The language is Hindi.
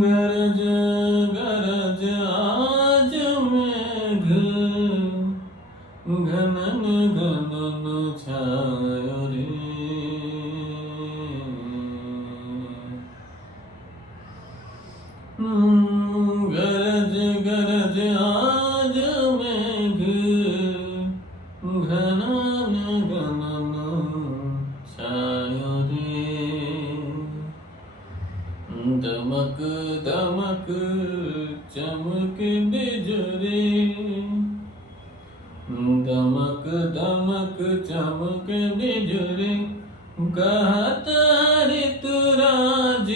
गरज गरज आज मेघ घनन घनन छायो रे। गरज गरज आज मेघ घनन घनन छायो रे। दमक दमक चमक बिजुरी, दमक दमक चमक बिजुरी, कहता ऋतुराज